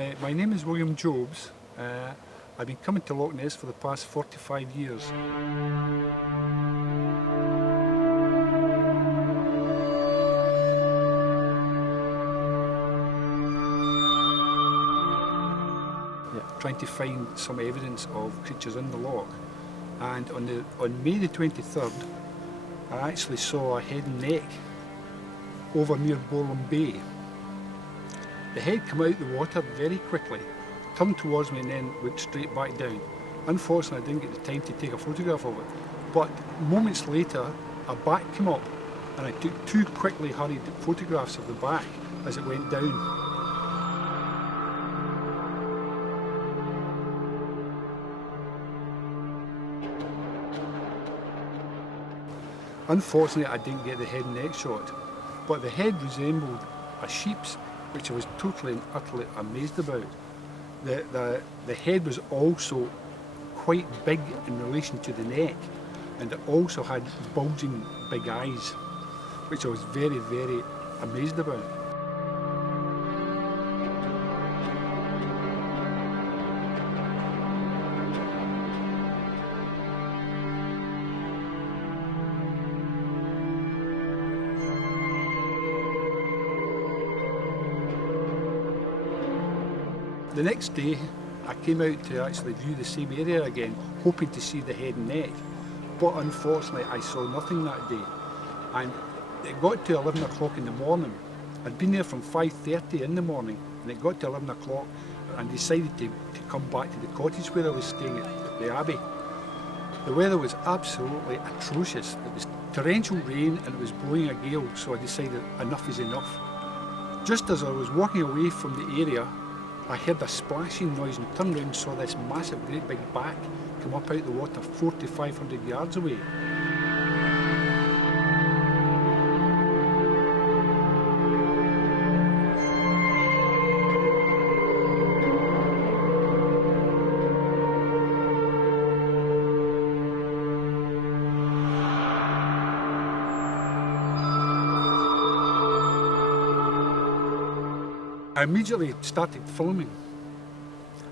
My name is William Jobs. I've been coming to Loch Ness for the past 45 years. Trying to find some evidence of creatures in the loch. And on May the 23rd, I actually saw a head and neck over near Borland Bay. The head came out of the water very quickly, turned towards me and then went straight back down. Unfortunately, I didn't get the time to take a photograph of it, but moments later a back came up and I took two quickly hurried photographs of the back as it went down. Unfortunately, I didn't get the head and neck shot, but the head resembled a sheep's, which I was totally and utterly amazed about. The head was also quite big in relation to the neck, and it also had bulging big eyes, which I was very, very amazed about. The next day, I came out to actually view the same area again, hoping to see the head and neck. But unfortunately, I saw nothing that day. And it got to 11 o'clock in the morning. I'd been there from 5:30 in the morning, and it got to 11 o'clock, and decided to come back to the cottage where I was staying at the Abbey. The weather was absolutely atrocious. It was torrential rain and it was blowing a gale, so I decided enough is enough. Just as I was walking away from the area, I heard a splashing noise and turned around and saw this massive, great big back come up out of the water 400 to 500 yards away. I immediately started filming,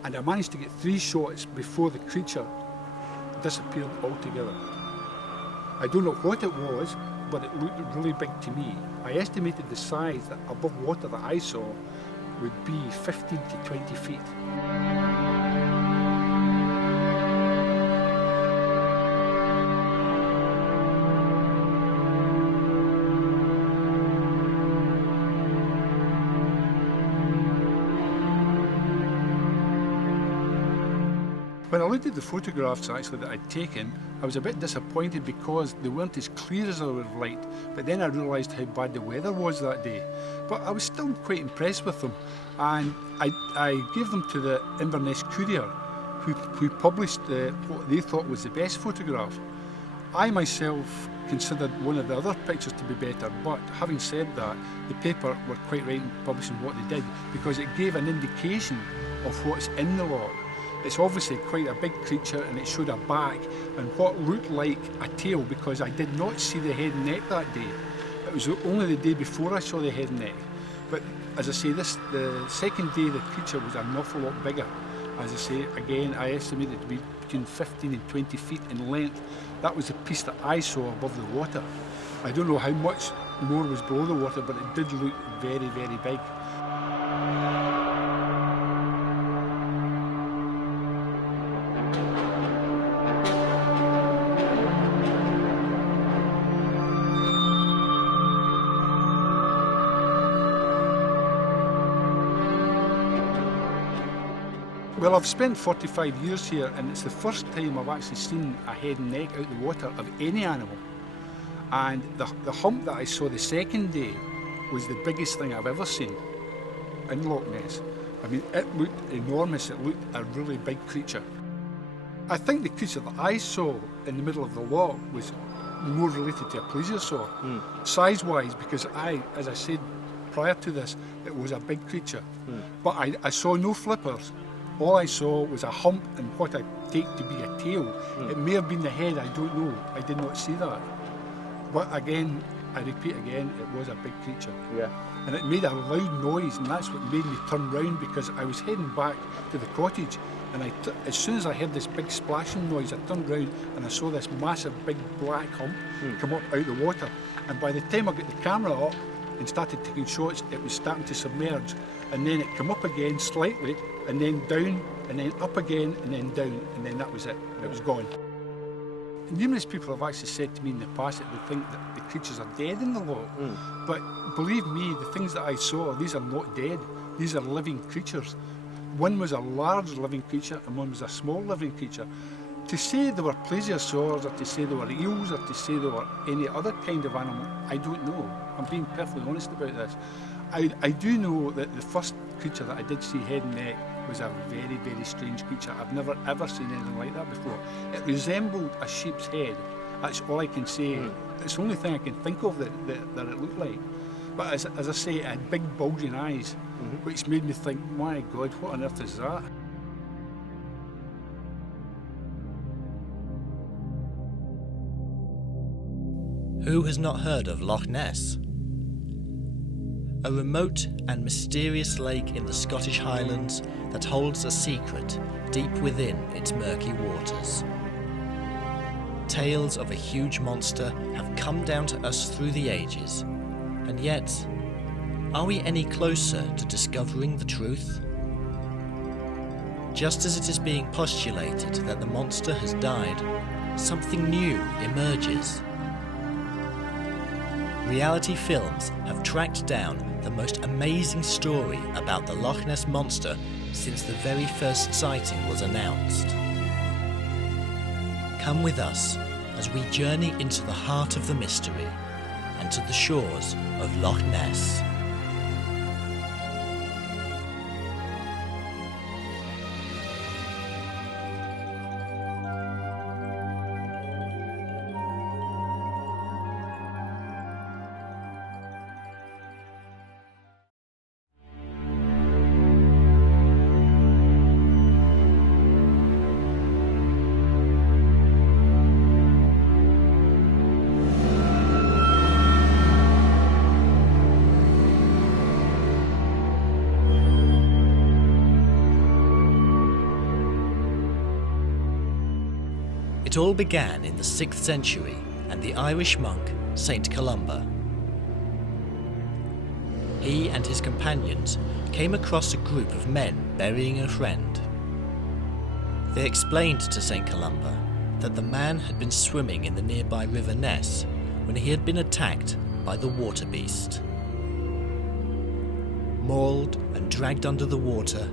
and I managed to get 3 shots before the creature disappeared altogether. I don't know what it was, but it looked really big to me. I estimated the size that above water that I saw would be 15 to 20 feet. When I looked at the photographs actually that I'd taken, I was a bit disappointed because they weren't as clear as I would have liked, but then I realised how bad the weather was that day. But I was still quite impressed with them, and I gave them to the Inverness Courier, who published what they thought was the best photograph. I myself considered one of the other pictures to be better, but having said that, the paper were quite right in publishing what they did, because it gave an indication of what's in the loch. It's obviously quite a big creature, and it showed a back and what looked like a tail, because I did not see the head and neck that day. It was only the day before I saw the head and neck. But as I say, the second day the creature was an awful lot bigger. As I say, again, I estimated it to be between 15 and 20 feet in length. That was the piece that I saw above the water. I don't know how much more was below the water, but it did look very, very big. Well, I've spent 45 years here, and it's the first time I've actually seen a head and neck out of the water of any animal. And the hump that I saw the second day was the biggest thing I've ever seen in Loch Ness. I mean, it looked enormous, it looked a really big creature. I think the creature that I saw in the middle of the loch was more related to a plesiosaur, size-wise, because as I said prior to this, it was a big creature. But I saw no flippers. All I saw was a hump and what I take to be a tail. It may have been the head, I don't know. I did not see that. But again, I repeat again, it was a big creature. Yeah. And it made a loud noise, and that's what made me turn round, because I was heading back to the cottage, and as soon as I heard this big splashing noise, I turned round and I saw this massive big black hump come up out of the water. And by the time I got the camera up and started taking shots, it was starting to submerge, and then it came up again slightly, and then down, and then up again, and then down, and then that was it. It was gone. Numerous people have actually said to me in the past that they think that the creatures are dead in the loch. But believe me, the things that I saw, these are not dead. These are living creatures. One was a large living creature and one was a small living creature. To say there were plesiosaurs, or to say there were eels, or to say there were any other kind of animal, I don't know. I'm being perfectly honest about this. I do know that the first creature that I did see head and neck was a very, very strange creature. I've never ever seen anything like that before. It resembled a sheep's head. That's all I can say. It's the only thing I can think of that it looked like. But as I say, it had big bulging eyes, which made me think, my God, what on earth is that? Who has not heard of Loch Ness? A remote and mysterious lake in the Scottish Highlands that holds a secret deep within its murky waters. Tales of a huge monster have come down to us through the ages, and yet, are we any closer to discovering the truth? Just as it is being postulated that the monster has died, something new emerges. Reality films have tracked down the most amazing story about the Loch Ness Monster since the very first sighting was announced. Come with us as we journey into the heart of the mystery and to the shores of Loch Ness. It all began in the 6th century and the Irish monk St. Columba. He and his companions came across a group of men burying a friend. They explained to St. Columba that the man had been swimming in the nearby River Ness when he had been attacked by the water beast. Mauled and dragged under the water,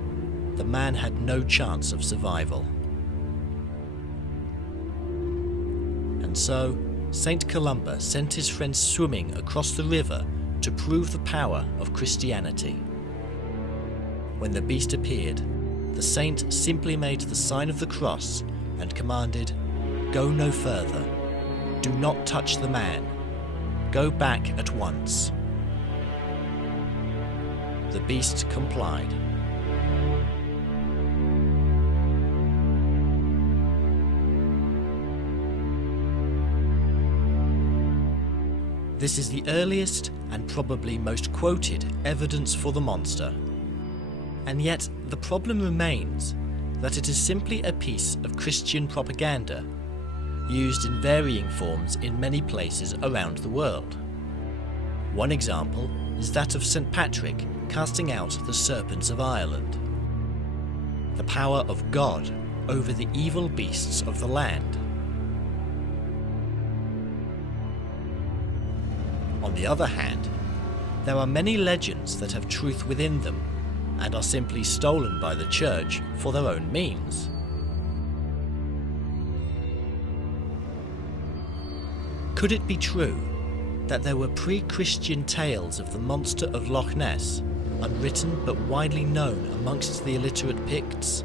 the man had no chance of survival. And so, St. Columba sent his friends swimming across the river to prove the power of Christianity. When the beast appeared, the saint simply made the sign of the cross and commanded, "Go no further. Do not touch the man. Go back at once." The beast complied. This is the earliest and probably most quoted evidence for the monster. And yet the problem remains that it is simply a piece of Christian propaganda used in varying forms in many places around the world. One example is that of St. Patrick casting out the serpents of Ireland. The power of God over the evil beasts of the land. On the other hand, there are many legends that have truth within them and are simply stolen by the church for their own means. Could it be true that there were pre-Christian tales of the monster of Loch Ness, unwritten but widely known amongst the illiterate Picts?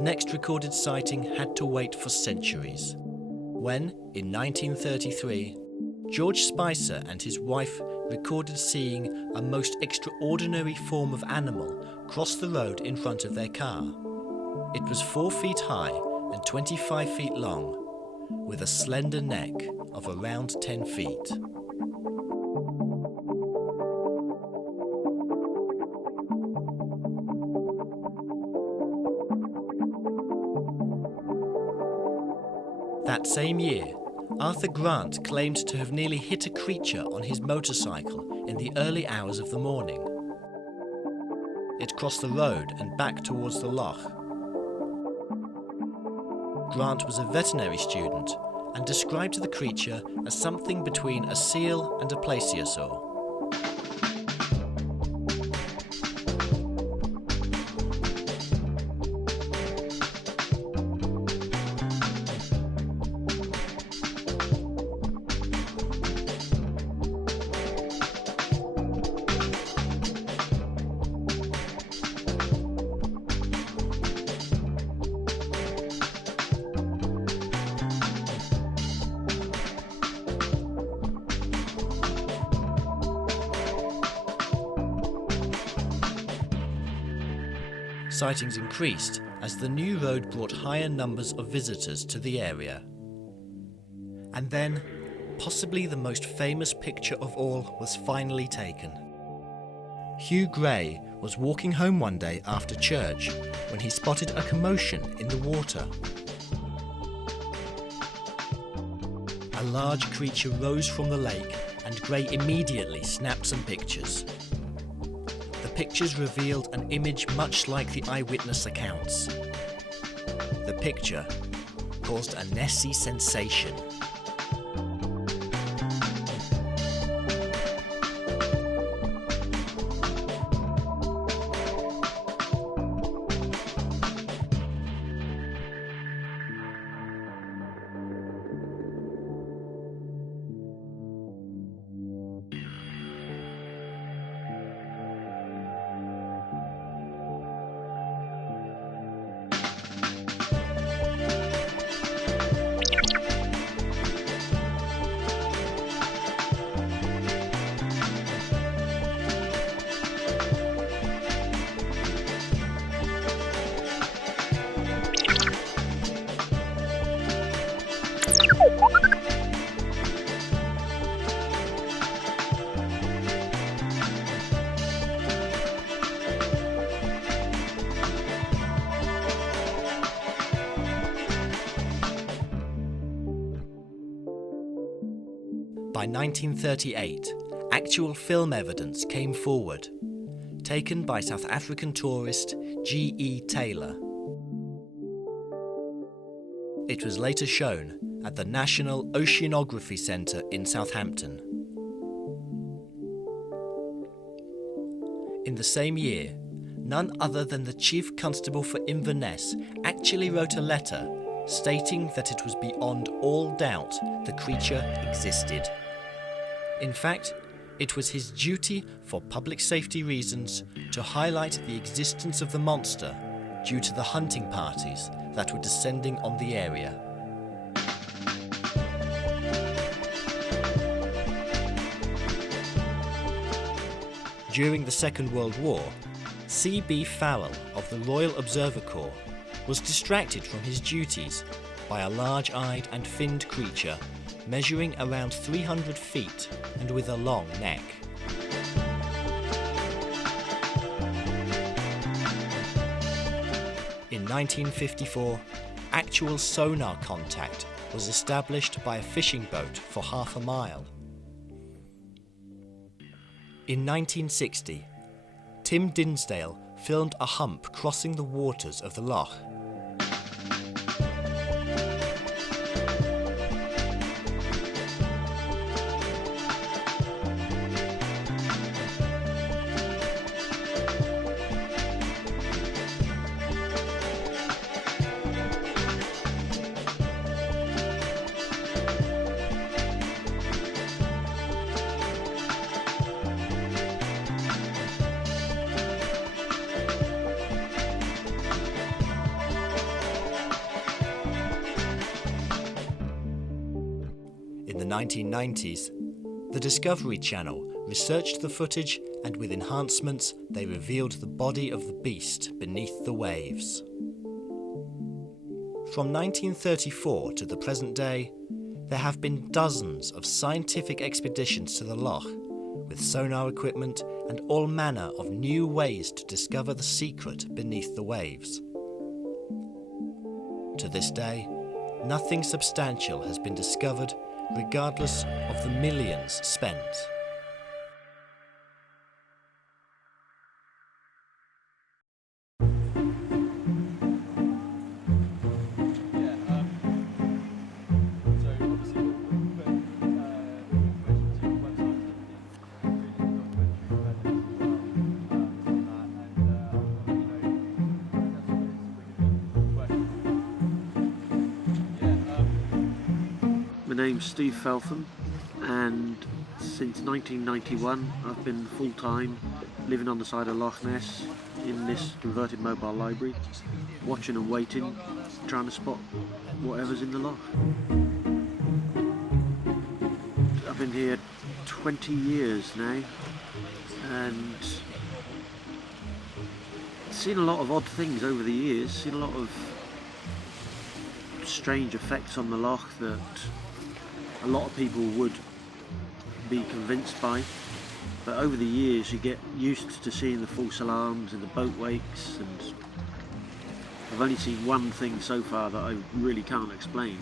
next recorded sighting had to wait for centuries, when, in 1933, George Spicer and his wife recorded seeing a most extraordinary form of animal cross the road in front of their car. It was 4 feet high and 25 feet long, with a slender neck of around 10 feet. That same year, Arthur Grant claimed to have nearly hit a creature on his motorcycle in the early hours of the morning. It crossed the road and back towards the loch. Grant was a veterinary student and described the creature as something between a seal and a plesiosaur. Sightings increased as the new road brought higher numbers of visitors to the area. And then, possibly the most famous picture of all was finally taken. Hugh Gray was walking home one day after church when he spotted a commotion in the water. A large creature rose from the lake and Gray immediately snapped some pictures. The pictures revealed an image much like the eyewitness accounts. The picture caused a Nessie sensation. By 1938, actual film evidence came forward, taken by South African tourist G.E. Taylor. It was later shown at the National Oceanography Centre in Southampton. In the same year, none other than the Chief Constable for Inverness actually wrote a letter stating that it was beyond all doubt the creature existed. In fact, it was his duty for public safety reasons to highlight the existence of the monster due to the hunting parties that were descending on the area. During the Second World War, C.B. Farrell of the Royal Observer Corps was distracted from his duties by a large-eyed and finned creature measuring around 300 feet and with a long neck. In 1954, actual sonar contact was established by a fishing boat for half a mile. In 1960, Tim Dinsdale filmed a hump crossing the waters of the loch. the 1990s, the Discovery Channel researched the footage, and with enhancements they revealed the body of the beast beneath the waves. From 1934 to the present day, there have been dozens of scientific expeditions to the loch, with sonar equipment and all manner of new ways to discover the secret beneath the waves. To this day, nothing substantial has been discovered, regardless of the millions spent. My name's Steve Feltham, and since 1991 I've been full-time living on the side of Loch Ness in this converted mobile library, watching and waiting, trying to spot whatever's in the loch. I've been here 20 years now and seen a lot of odd things over the years, seen a lot of strange effects on the loch that a lot of people would be convinced by, but over the years you get used to seeing the false alarms and the boat wakes, and I've only seen one thing so far that I really can't explain.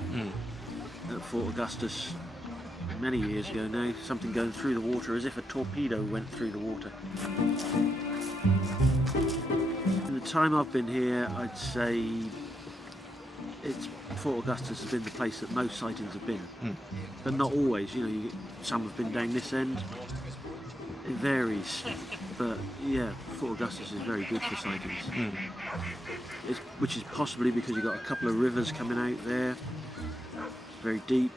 At Fort Augustus many years ago now, something going through the water as if a torpedo went through the water. In the time I've been here, I'd say Fort Augustus has been the place that most sightings have been, but not always. You know, some have been down this end. It varies, but yeah, Fort Augustus is very good for sightings. Which is possibly because you've got a couple of rivers coming out there, very deep.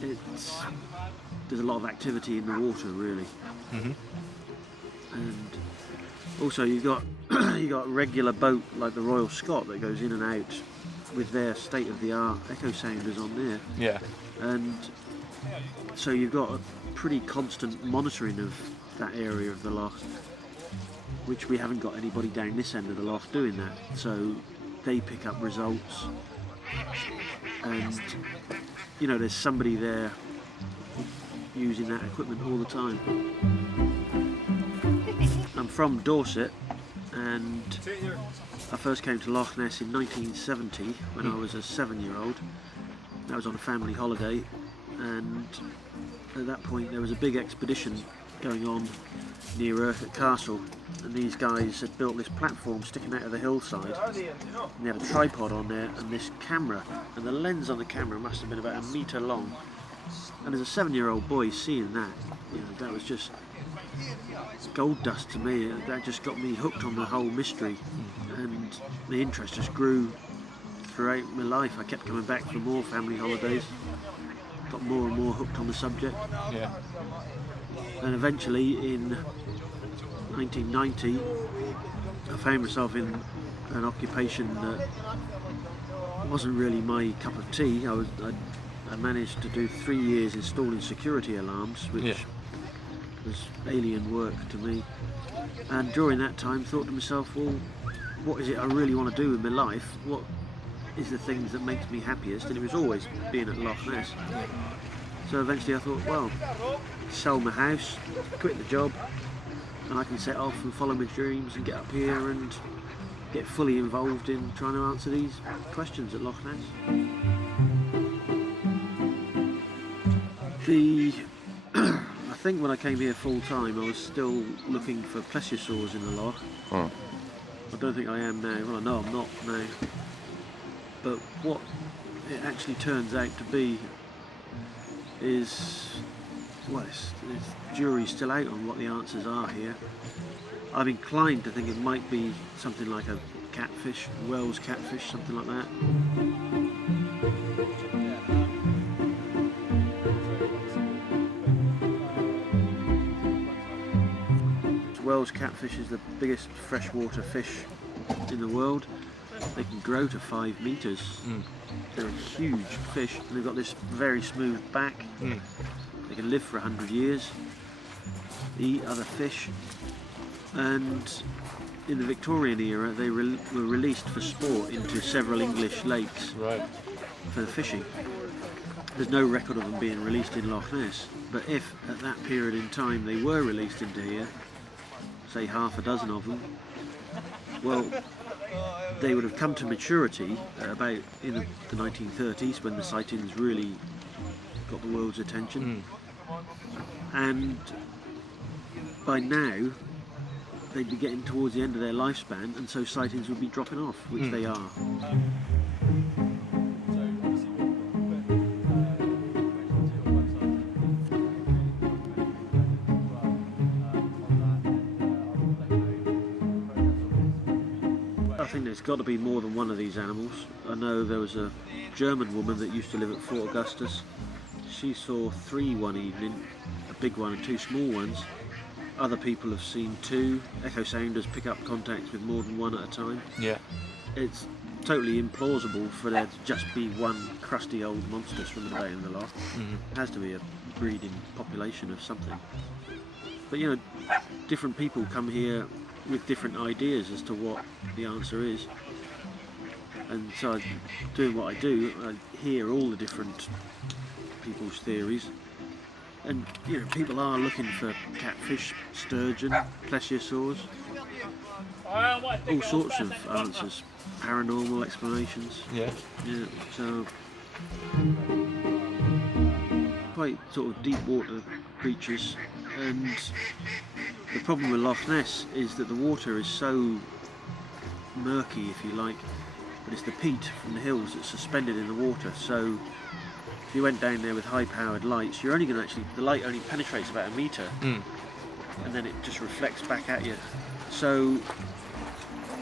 There's a lot of activity in the water, really. And also you've got a regular boat like the Royal Scot that goes in and out with their state-of-the-art echo sounders on there. Yeah. And so you've got a pretty constant monitoring of that area of the loch, which we haven't got anybody down this end of the loch doing that. So they pick up results, and you know, there's somebody there using that equipment all the time. I'm from Dorset, and I first came to Loch Ness in 1970 when I was a 7-year-old. I was on a family holiday, and at that point there was a big expedition going on near Urquhart Castle, and these guys had built this platform sticking out of the hillside, and they had a tripod on there and this camera, and the lens on the camera must have been about 1 metre long. And as a 7-year-old boy seeing that, you know, that was just gold dust to me. That just got me hooked on the whole mystery, and the interest just grew throughout my life. I kept coming back for more family holidays, got more and more hooked on the subject. Yeah. And eventually in 1990 I found myself in an occupation that wasn't really my cup of tea. I managed to do 3 years installing security alarms, which was alien work to me, and during that time thought to myself, well, what is it I really want to do in my life? What is the things that makes me happiest? And it was always being at Loch Ness. So eventually I thought, well, sell my house, quit the job, and I can set off and follow my dreams and get up here and get fully involved in trying to answer these questions at Loch Ness. I think when I came here full time I was still looking for plesiosaurs in the loch. I don't think I am now. Well, I know I'm not now. But what it actually turns out to be is, well, jury's still out on what the answers are here. I'm inclined to think it might be something like a catfish, Wells catfish, something like that. Wells catfish is the biggest freshwater fish in the world. They can grow to 5 metres. They're a huge fish, and they've got this very smooth back. They can live for 100 years. They eat other fish, and in the Victorian era they were released for sport into several English lakes for the fishing. There's no record of them being released in Loch Ness, but if at that period in time they were released into here, say half a dozen of them, well, they would have come to maturity about in the 1930s, when the sightings really got the world's attention. And by now they'd be getting towards the end of their lifespan, and so sightings would be dropping off, which they are. I think there's got to be more than one of these animals. I know there was a German woman that used to live at Fort Augustus. She saw 3 one evening, a big one and 2 small ones. Other people have seen 2. Echo sounders pick up contacts with more than one at a time. Yeah. It's totally implausible for there to just be one crusty old monster swimming about in the loch. It has to be a breeding population of something. But you know, different people come here with different ideas as to what the answer is. And so doing what I do, I hear all the different people's theories. And you know, people are looking for catfish, sturgeon, plesiosaurs, all sorts of answers, paranormal explanations. Yeah. So quite sort of deep water creatures. And the problem with Loch Ness is that the water is so murky, if you like, but it's the peat from the hills that's suspended in the water. So if you went down there with high-powered lights, you're only going to the light only penetrates about 1 metre, and then it just reflects back at you. So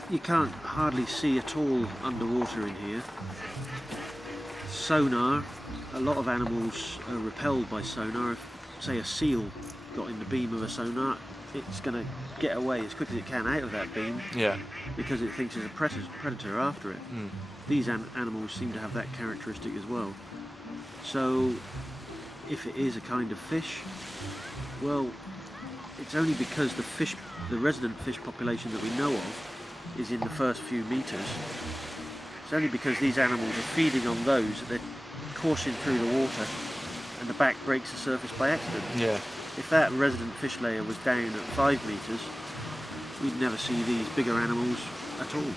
you can't hardly see at all underwater in here. Sonar, a lot of animals are repelled by sonar. If, say, a seal got in the beam of a sonar, it's going to get away as quick as it can out of that beam, because it thinks there's a predator after it. These animals seem to have that characteristic as well. So if it is a kind of fish, well, it's only because the resident fish population that we know of is in the first few metres. It's only because these animals are feeding on those that they're coursing through the water and the back breaks the surface by accident. If that resident fish layer was down at 5 metres, we'd never see these bigger animals at all.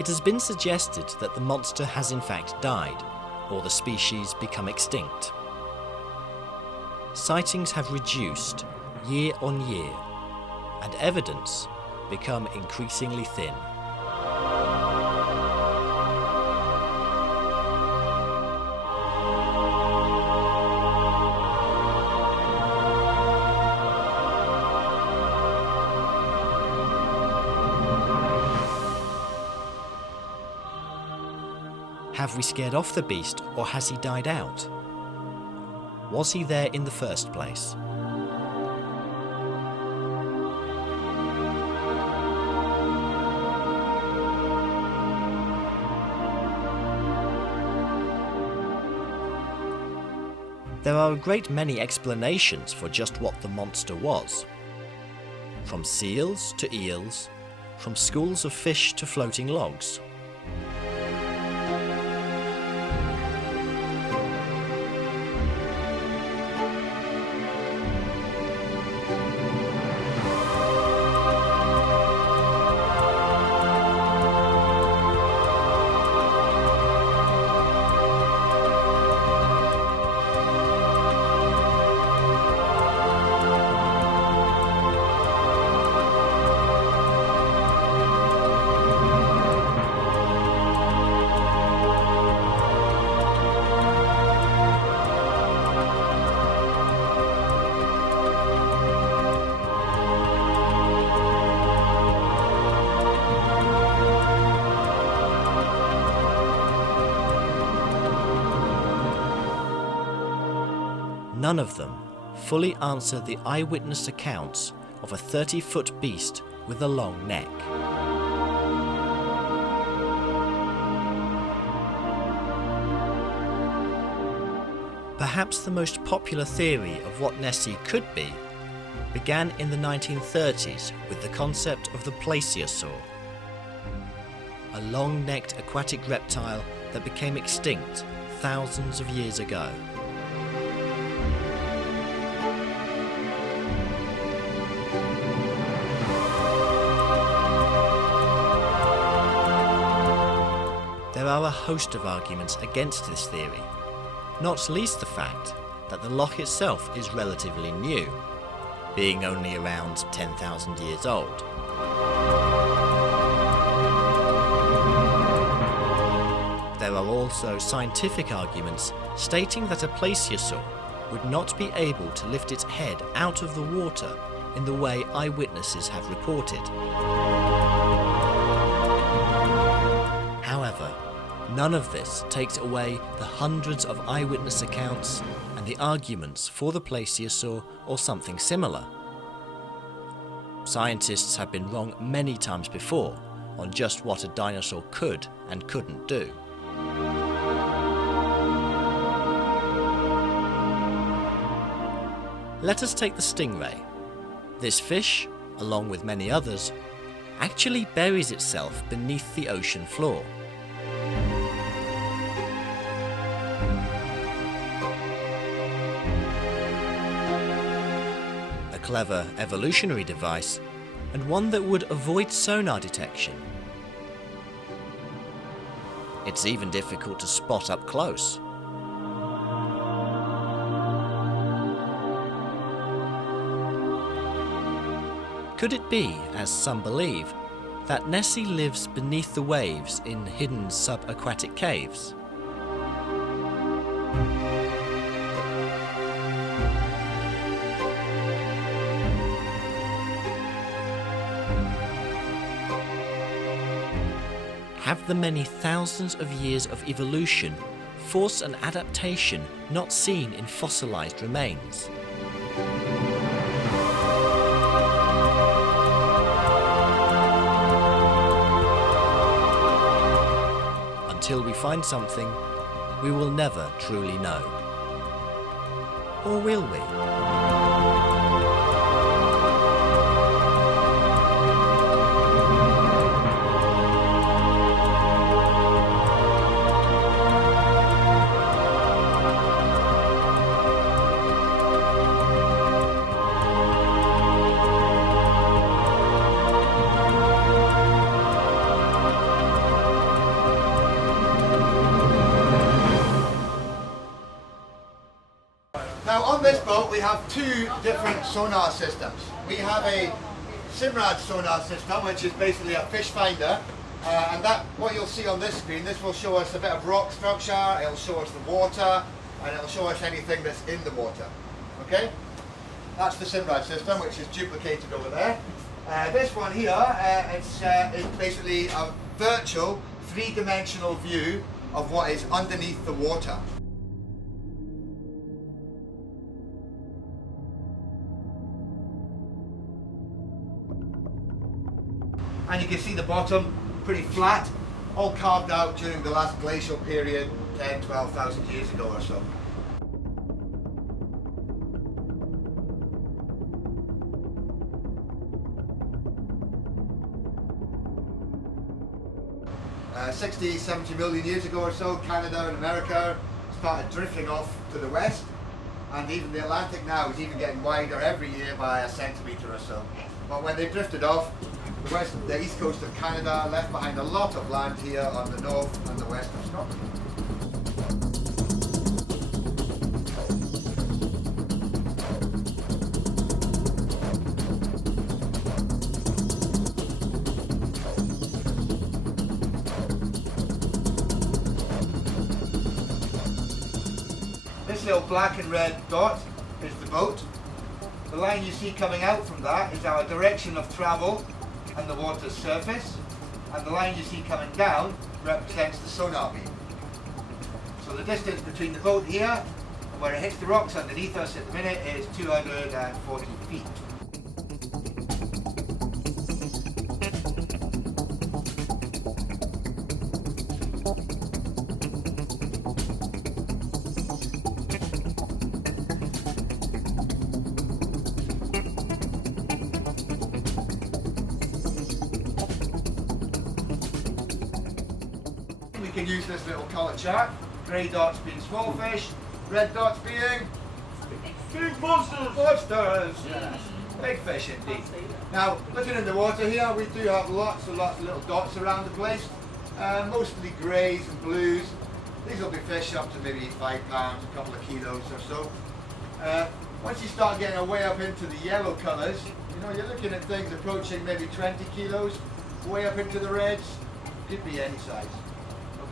It has been suggested that the monster has in fact died, or the species become extinct. Sightings have reduced year on year, and evidence become increasingly thin. Have we scared off the beast, or has he died out? Was he there in the first place? There are a great many explanations for just what the monster was. From seals to eels, from schools of fish to floating logs. none of them fully answer the eyewitness accounts of a 30-foot beast with a long neck. Perhaps the most popular theory of what Nessie could be began in the 1930s with the concept of the Plesiosaur, a long-necked aquatic reptile that became extinct thousands of years ago. There are a host of arguments against this theory, not least the fact that the loch itself is relatively new, being only around 10,000 years old. There are also scientific arguments stating that a plesiosaur would not be able to lift its head out of the water in the way eyewitnesses have reported. However, none of this takes away the hundreds of eyewitness accounts and the arguments for the plesiosaur or something similar. Scientists have been wrong many times before on just what a dinosaur could and couldn't do. Let us take the stingray. This fish, along with many others, actually buries itself beneath the ocean floor. A clever evolutionary device, and one that would avoid sonar detection. It's even difficult to spot up close. Could it be, as some believe, that Nessie lives beneath the waves in hidden sub-aquatic caves? Have the many thousands of years of evolution forced an adaptation not seen in fossilized remains? Until we find something, we will never truly know. Or will we? Now on this boat we have two different sonar systems. We have a Simrad sonar system, which is basically a fish finder, and that, what you'll see on this screen, this will show us a bit of rock structure, it'll show us the water, and it'll show us anything that's in the water. Okay? That's the Simrad system, which is duplicated over there. This one here, it's basically a virtual three-dimensional view of what is underneath the water. And you can see the bottom, pretty flat, all carved out during the last glacial period, 10, 12,000 years ago or so. Uh, 60, 70 million years ago or so, Canada and America started drifting off to the west, and even the Atlantic now is even getting wider every year by a centimetre or so. But when they drifted off, the east coast of Canada left behind a lot of land here on the north and the west of Scotland. This little black and red dot is the boat. The line you see coming out from that is our direction of travel and the water's surface, and the line you see coming down represents the sonar beam. So the distance between the boat here and where it hits the rocks underneath us at the minute is 240 feet. We can use this little colour chart. Grey dots being small fish, red dots being big monsters. Monsters, yes. Big fish indeed. Now, looking in the water here, we do have lots of little dots around the place. Mostly greys and blues. These will be fish up to maybe 5 pounds, a couple of kilos or so. Once you start getting way up into the yellow colours, you know, you're looking at things approaching maybe 20 kilos, way up into the reds, could be any size.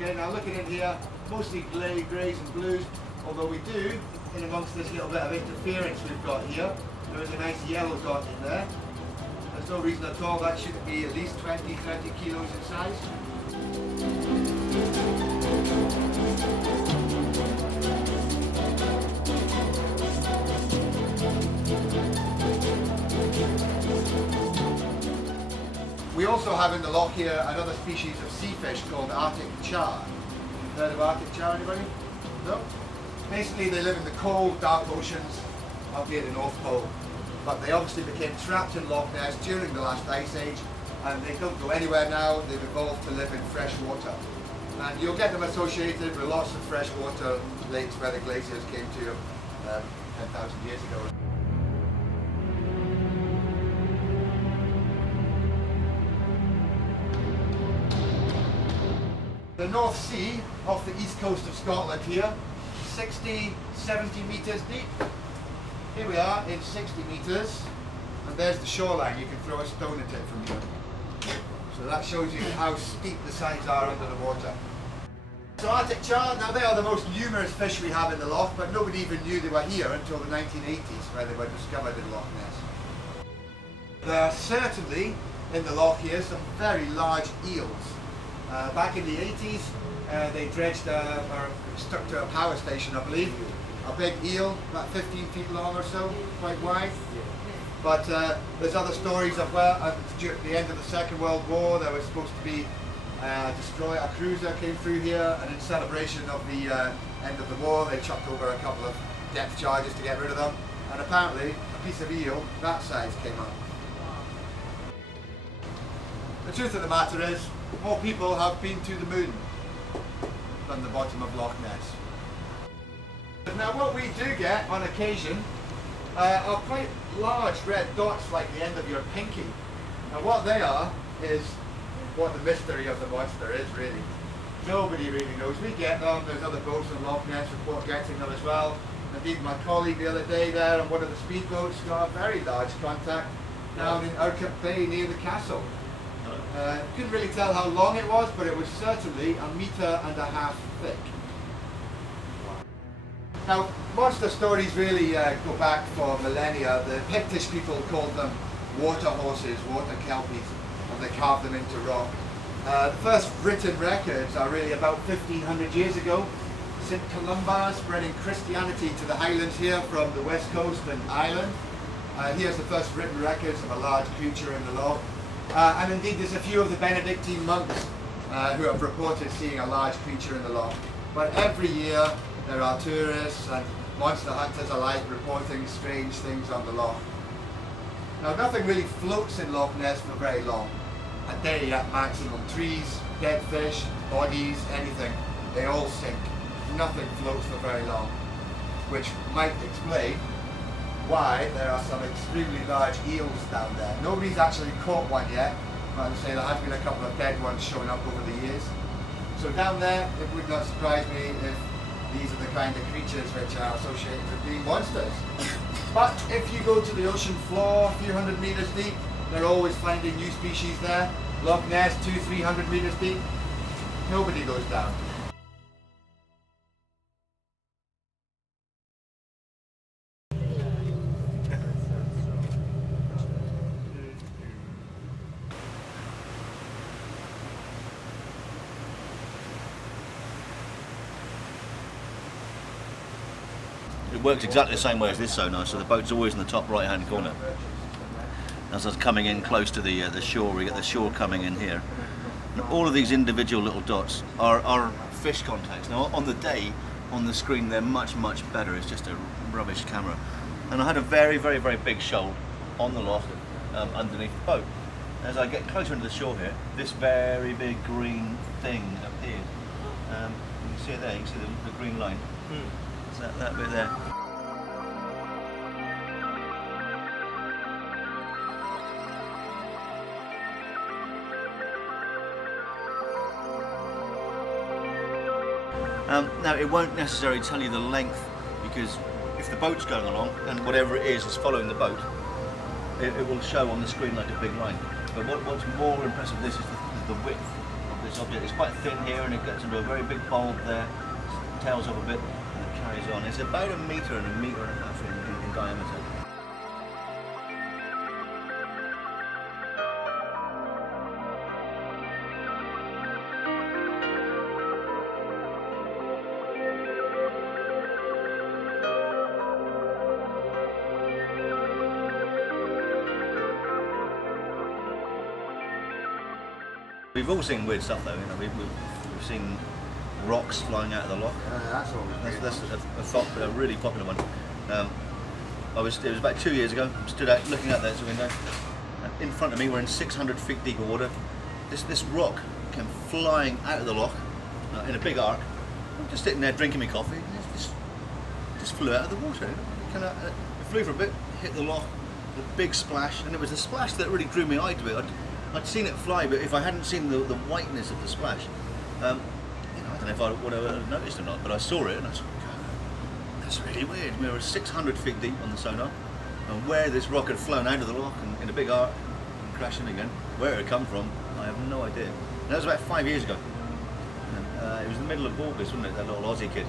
Okay, now looking in here, mostly greys and blues, although we do, in amongst this little bit of interference we've got here, there is a nice yellow dot in there. There's no reason at all that shouldn't be at least 20, 30 kilos in size. We also have in the loch here another species of sea fish called Arctic char. Heard of Arctic char, anybody? No? Basically they live in the cold, dark oceans up near the North Pole. But they obviously became trapped in Loch Ness during the last ice age, and they don't go anywhere now. They've evolved to live in fresh water. And you'll get them associated with lots of freshwater lakes where the glaciers came to 10,000 years ago. The North Sea, off the east coast of Scotland here, 60, 70 metres deep. Here we are in 60 metres, and there's the shoreline. You can throw a stone at it from here. So that shows you how steep the sides are under the water. So Arctic char, now they are the most numerous fish we have in the loch, but nobody even knew they were here until the 1980s, where they were discovered in Loch Ness. There are certainly in the loch here some very large eels. Back in the 80s, they dredged or stuck to a power station, I believe. A big eel, about 15 feet long or so, quite wide. But there's other stories of where at the end of the Second World War there was supposed to be a destroyer, a cruiser came through here, and in celebration of the end of the war they chucked over a couple of depth charges to get rid of them. And apparently a piece of eel that size came up. The truth of the matter is, more people have been to the moon than the bottom of Loch Ness. Now what we do get on occasion are quite large red dots like the end of your pinky. And what they are is what the mystery of the monster is really. Nobody really knows. We get them, there's other boats in Loch Ness report getting them as well. Indeed my colleague the other day there on one of the speedboats got a very large contact down in Urquhart Bay near the castle. Couldn't really tell how long it was, but it was certainly 1.5 meters thick. Now, monster stories really go back for millennia. The Pictish people called them water horses, water kelpies, and they carved them into rock. The first written records are really about 1500 years ago. St. Columba spreading Christianity to the highlands here from the west coast and Ireland. Here's the first written records of a large creature in the loch. And indeed there's a few of the Benedictine monks who have reported seeing a large creature in the loch. But every year there are tourists and monster hunters alike reporting strange things on the loch. Now nothing really floats in Loch Ness for very long. A day at maximum. Trees, dead fish, bodies, anything. They all sink. Nothing floats for very long. Which might explain why there are some extremely large eels down there. Nobody's actually caught one yet, but I would say there has been a couple of dead ones showing up over the years. So down there, it would not surprise me if these are the kind of creatures which are associated with being monsters. But if you go to the ocean floor, a few hundred meters deep, they're always finding new species there. Loch Ness, 200-300 meters deep, nobody goes down. it works exactly the same way as this sonar, so the boat's always in the top right hand corner. As I was coming in close to the shore, we get the shore coming in here. And all of these individual little dots are fish contacts. Now on the day, on the screen they're much better, it's just a rubbish camera. And I had a very big shoal on the loch underneath the boat. As I get closer into the shore here, this very big green thing appeared. You can see it there, you can see the green line. It's that bit there. Now it won't necessarily tell you the length, because if the boat's going along and whatever it is following the boat, it will show on the screen like a big line. But what's more impressive with this is the width of this object. It's quite thin here and it gets into a very big bulb there, tails off a bit and it carries on. It's about 1 metre and 1.5 meters in diameter. We've all seen weird stuff though, you know, we've seen rocks flying out of the loch. That's a really popular one. It was about 2 years ago, stood out looking out there the window. In front of me, we're in 600 feet deep of water. This rock came flying out of the loch in a big arc. I'm just sitting there drinking my coffee, and it just flew out of the water. It flew for a bit, hit the loch, a big splash, and it was the splash that really drew my eye to it. I'd seen it fly, but if I hadn't seen the whiteness of the splash, you know, I don't know if I would have noticed or not, but I saw it and I thought, that's really weird. We were 600 feet deep on the sonar, and where this rock had flown out of the loch and in a big arc and crashing again, where it had come from, I have no idea. And that was about 5 years ago. And, it was in the middle of August, wasn't it? That little Aussie kid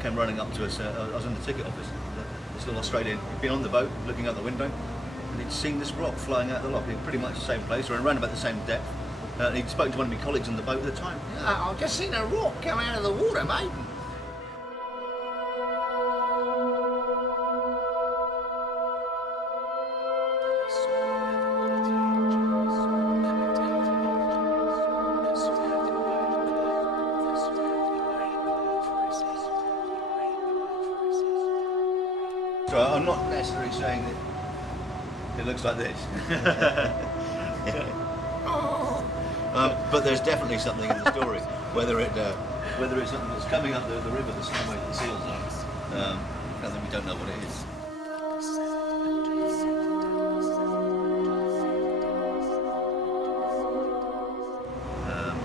came running up to us. I was in the ticket office. This little Australian, he'd been on the boat, looking out the window, and he'd seen this rock flying out of the loch in pretty much the same place, or around about the same depth. And he'd spoken to one of my colleagues on the boat at the time. Yeah, I've just seen a rock come out of the water, mate. So I'm not necessarily saying that it looks like this. But there's definitely something in the story, whether it's something that's coming up the river the same way that the seals are, and then we don't know what it is.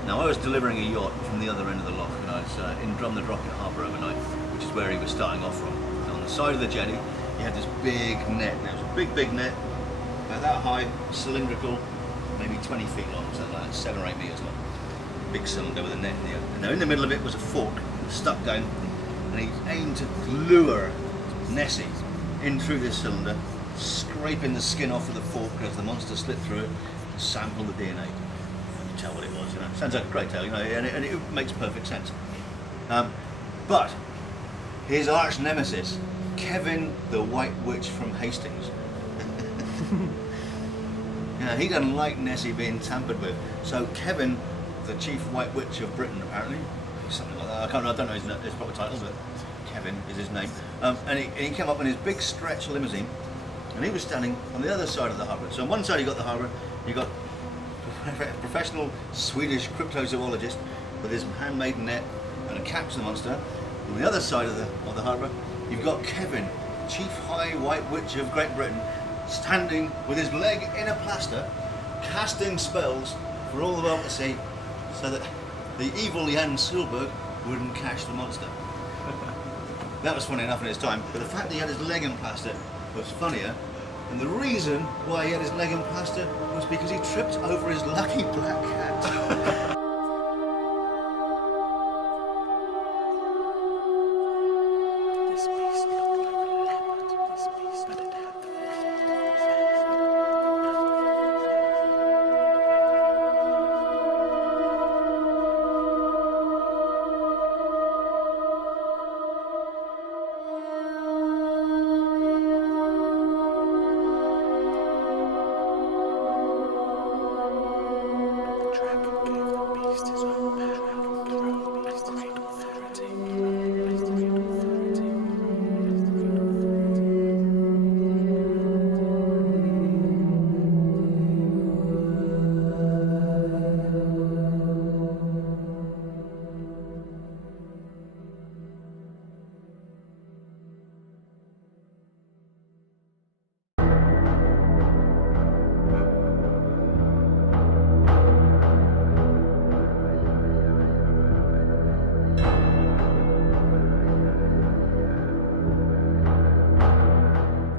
Now I was delivering a yacht from the other end of the loch, and I was in Drumnadrocket Harbour overnight, which is where he was starting off from. And on the side of the jetty, he had this big net. Now it was a big net, about that high, cylindrical, maybe 20 feet long, something like that, 7 or 8 metres long. Big cylinder with a net in the end. And now in the middle of it was a fork stuck down, and he aimed to lure Nessie in through this cylinder, scraping the skin off of the fork as the monster slipped through it and sampled the DNA. You can tell what it was, you know. Sounds like a great tale, you know, and it makes perfect sense. But his arch nemesis, Kevin the White Witch from Hastings. Yeah, he doesn't like Nessie being tampered with. So Kevin, the Chief White Witch of Britain, apparently, something like that. I don't know his proper title, but Kevin is his name. And he came up in his big stretch limousine, and he was standing on the other side of the harbour. So on one side you got the harbour, you got a professional Swedish cryptozoologist with his handmade net and a catch the monster. On the other side of the harbour, you've got Kevin, Chief High White Witch of Great Britain, standing with his leg in a plaster, casting spells for all the world to see, so that the evil Jan Silberg wouldn't catch the monster. That was funny enough in its time, but the fact that he had his leg in plaster was funnier, and the reason why he had his leg in plaster was because he tripped over his lucky black cat.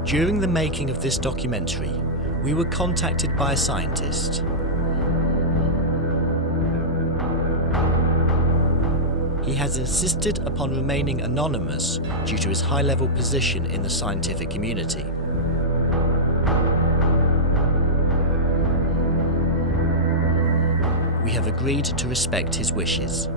During the making of this documentary, we were contacted by a scientist. He has insisted upon remaining anonymous due to his high-level position in the scientific community. We have agreed to respect his wishes.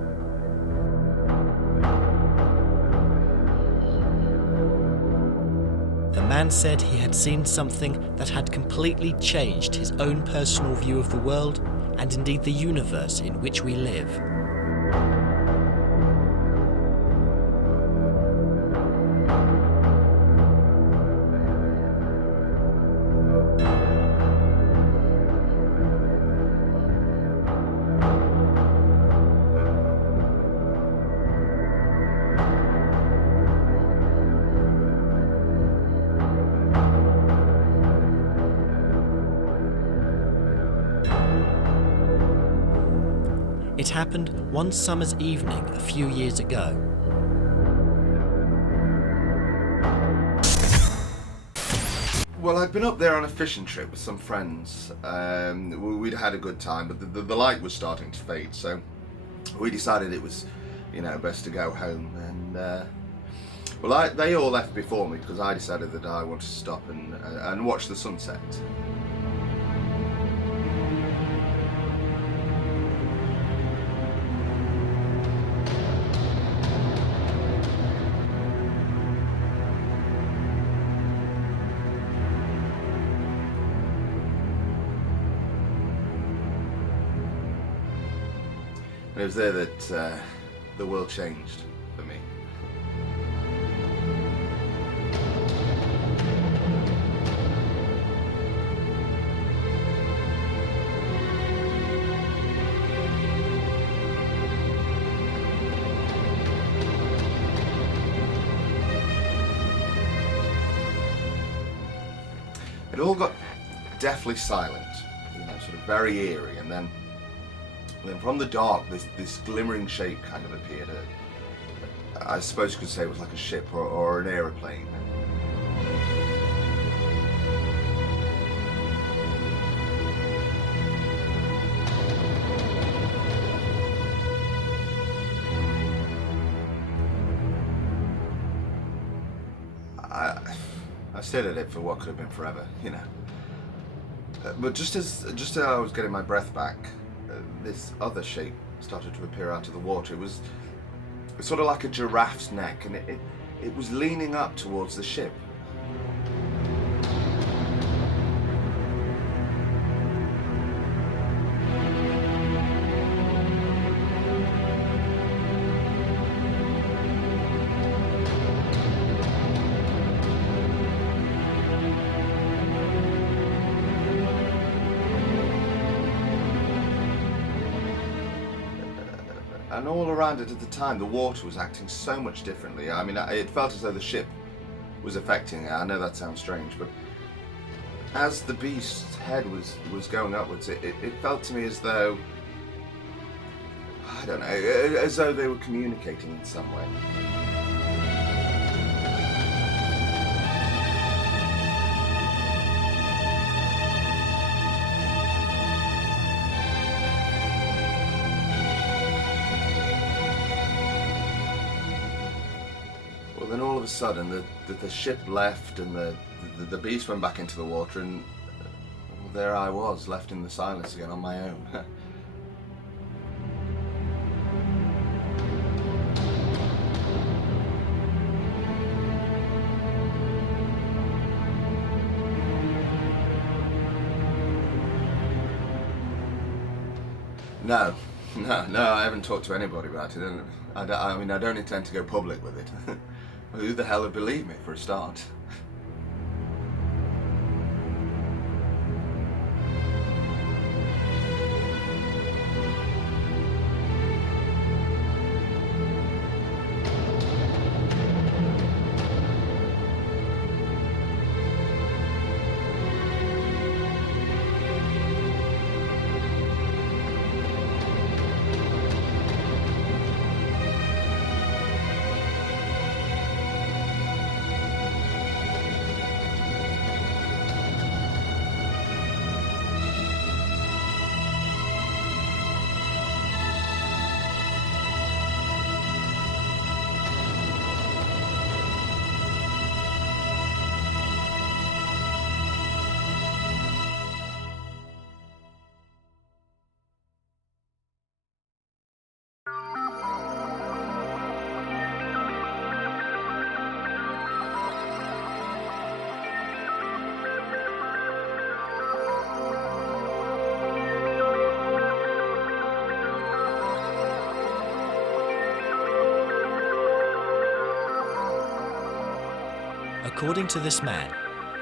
The man said he had seen something that had completely changed his own personal view of the world and indeed the universe in which we live. It happened one summer's evening a few years ago. Well, I'd been up there on a fishing trip with some friends. We'd had a good time, but the light was starting to fade, so we decided it was, best to go home. And they all left before me because I decided that I wanted to stop and watch the sunset. It was there that the world changed for me. It all got deathly silent, sort of very eerie, and then from the dark, this glimmering shape kind of appeared. I suppose you could say it was like a ship or an aeroplane. I stared at it for what could have been forever, But just as I was getting my breath back, this other shape started to appear out of the water. It was sort of like a giraffe's neck, and it was leaning up towards the ship. And all around it at the time, the water was acting so much differently. I mean, it felt as though the ship was affecting it. I know that sounds strange, but as the beast's head was going upwards, it felt to me as though, I don't know, as though they were communicating in some way. Then all of a sudden, the ship left and the beast went back into the water, and there I was, left in the silence again on my own. No, I haven't talked to anybody about it, and I don't intend to go public with it. Who the hell would believe me, for a start? According to this man,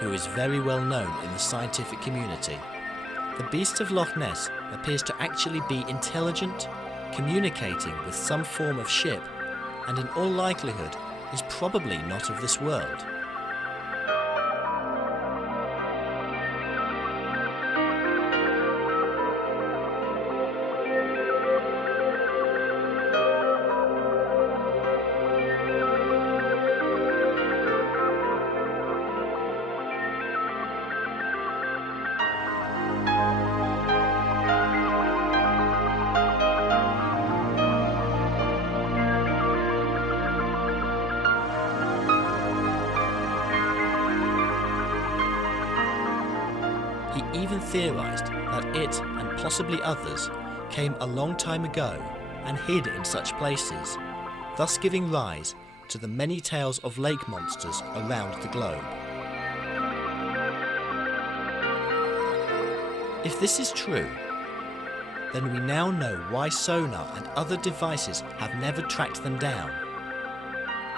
who is very well known in the scientific community, the beast of Loch Ness appears to actually be intelligent, communicating with some form of ship, and in all likelihood is probably not of this world. He even theorized that it, and possibly others, came a long time ago and hid in such places, thus giving rise to the many tales of lake monsters around the globe. If this is true, then we now know why sonar and other devices have never tracked them down,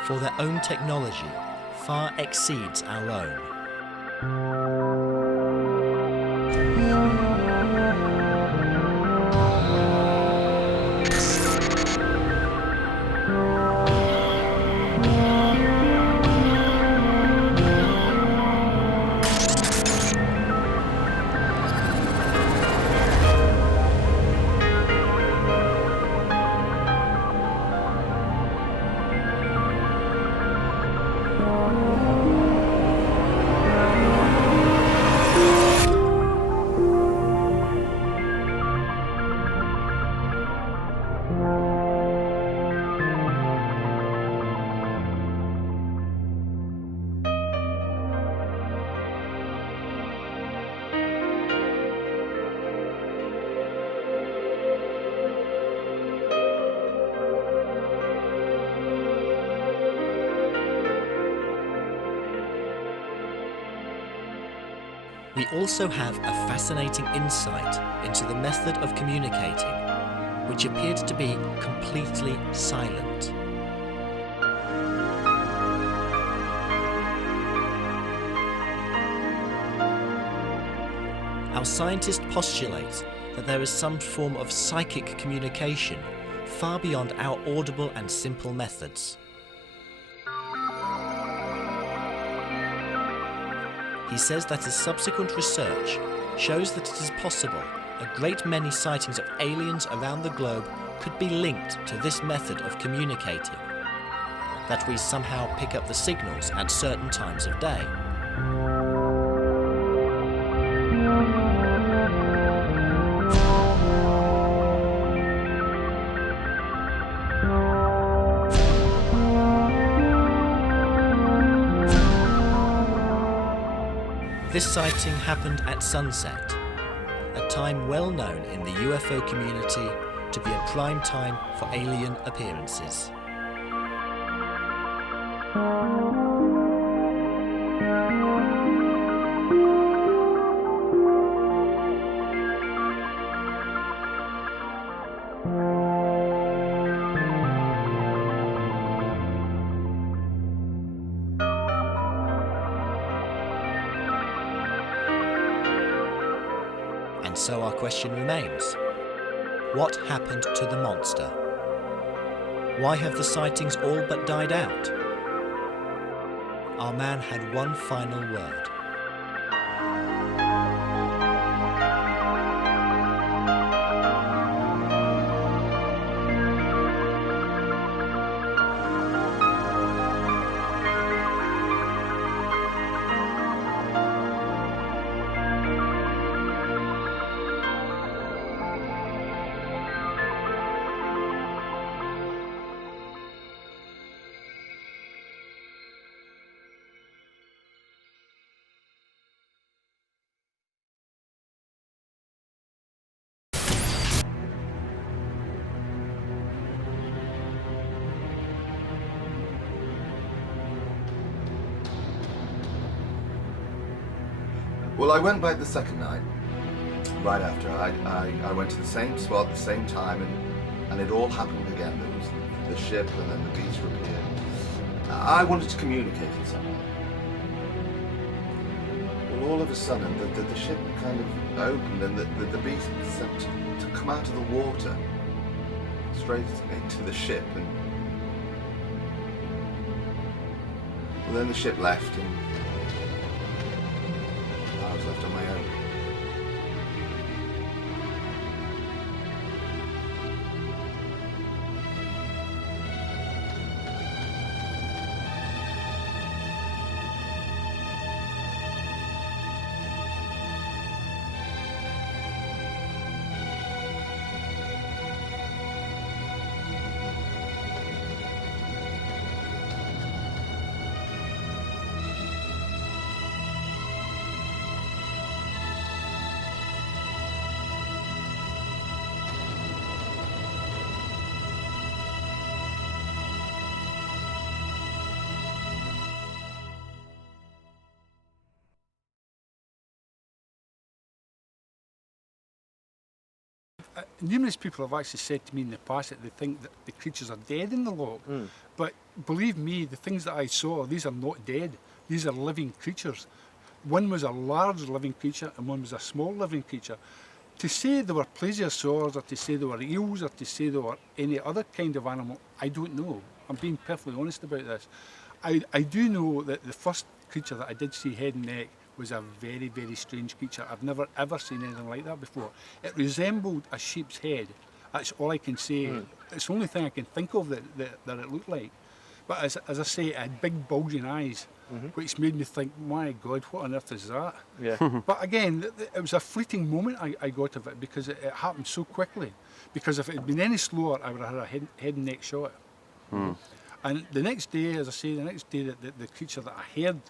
for their own technology far exceeds our own. We also have a fascinating insight into the method of communicating, which appeared to be completely silent. Our scientists postulate that there is some form of psychic communication far beyond our audible and simple methods. He says that his subsequent research shows that it is possible a great many sightings of aliens around the globe could be linked to this method of communicating, that we somehow pick up the signals at certain times of day. This sighting happened at sunset, a time well known in the UFO community to be a prime time for alien appearances. And so our question remains: what happened to the monster? Why have the sightings all but died out? Our man had one final word. Well, I went back the second night, right after. I went to the same spot, the same time, and it all happened again. There was the ship and then the beach reappeared. I wanted to communicate in some way. Well, all of a sudden, the ship kind of opened and the beast seemed to come out of the water straight into the ship, and well, then the ship left and I was left on my own. Numerous people have actually said to me in the past that they think that the creatures are dead in the loch. But believe me, the things that I saw, these are not dead. These are living creatures. One was a large living creature and one was a small living creature. To say there were plesiosaurs, or to say there were eels, or to say there were any other kind of animal, I don't know. I'm being perfectly honest about this. I do know that the first creature that I did see head and neck was a very, very strange creature. I've never ever seen anything like that before. It resembled a sheep's head. That's all I can say. It's the only thing I can think of that it looked like. But as I say, it had big bulging eyes, which made me think, my God, what on earth is that? Yeah. But again, it was a fleeting moment I got of it, because it happened so quickly. Because if it had been any slower, I would have had a head and neck shot. And the next day, as I say, the creature that I heard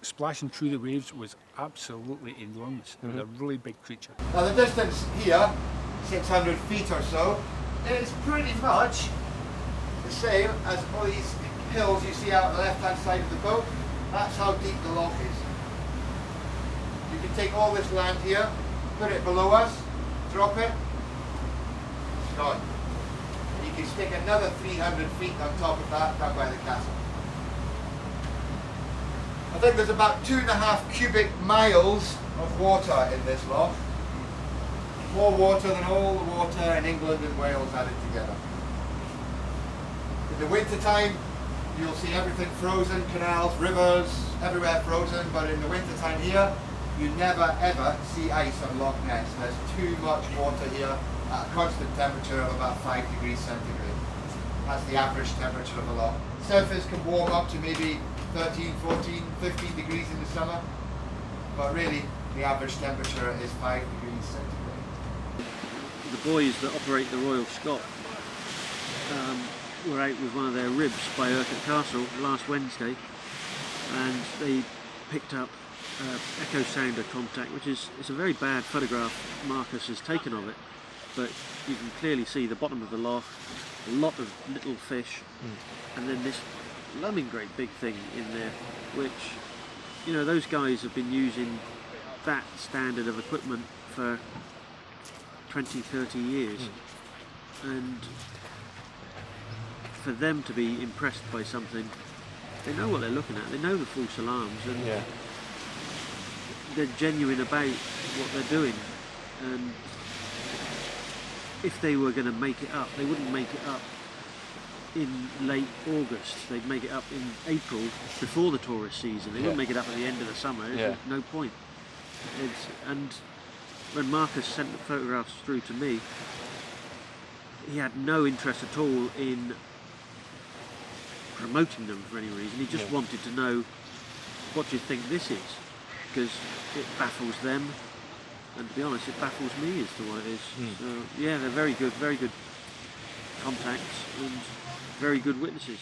splashing through the waves was absolutely enormous. It was a really big creature. Now the distance here, 600 feet or so, is pretty much the same as all these hills you see out on the left hand side of the boat. That's how deep the loch is. You can take all this land here, put it below us, drop it, it's gone. And you can stick another 300 feet on top of that down by the castle. I think there's about 2.5 cubic miles of water in this loch. More water than all the water in England and Wales added together. In the winter time, you'll see everything frozen, canals, rivers, everywhere frozen, but in the winter time here, you never ever see ice on Loch Ness. There's too much water here at a constant temperature of about 5 degrees centigrade. That's the average temperature of the loch. Surface can warm up to maybe 13, 14, 15 degrees in the summer, but really the average temperature is 5 degrees centigrade. The boys that operate the Royal Scot were out with one of their ribs by Urquhart Castle last Wednesday, and they picked up echo sounder contact, which is it's a very bad photograph Marcus has taken of it, but you can clearly see the bottom of the loch, a lot of little fish, and then this blooming great big thing in there, which, you know, those guys have been using that standard of equipment for 20, 30 years, and for them to be impressed by something, they know what they're looking at, they know the false alarms, and they're genuine about what they're doing. And if they were going to make it up, they wouldn't make it up in late August, they'd make it up in April before the tourist season. They wouldn't make it up at the end of the summer. There's no point. And when Marcus sent the photographs through to me, he had no interest at all in promoting them for any reason. He just wanted to know, what do you think this is? Because it baffles them, and to be honest, it baffles me as to what it is. So yeah, they're very good contacts and very good witnesses.